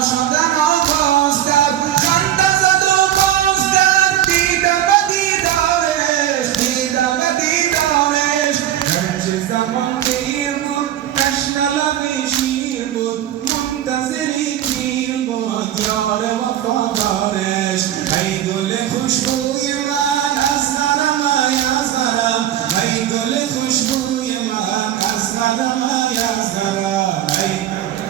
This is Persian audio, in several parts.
شدن آغاز کرد خنده زد و ای گل خوشبوی من از غرم ای از غرم ای گل خوشبوی من از غرم ای از غرم ای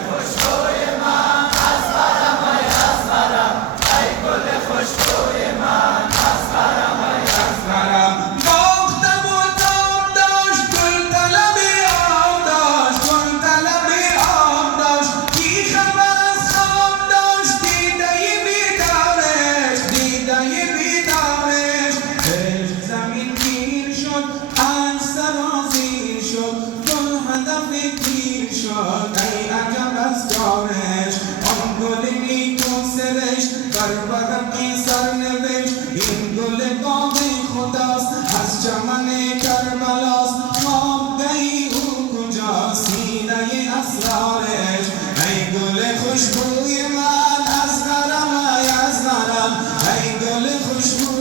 خوشبوی من از غرم ای از غرم ای گل خوشبوی من از غرم ای از غرم باختم و تاب داشت گل طلبی آب داشت گل طلبی آب داشت بی خبر از خواب داشت دیده بیدارش دیده بیدارش عشق زمین گیر شد از سرازیر شد گل هدف تیر شد ای عجب از کارش آن گل نیکو سرشت بر ورقی سرنوشت این گل باغ خداست از چمن کربلاست مابدأ او کجاست سینه اسرارش ای گل خوشبوی من از غرم ای از غرم ای گل خوشبوی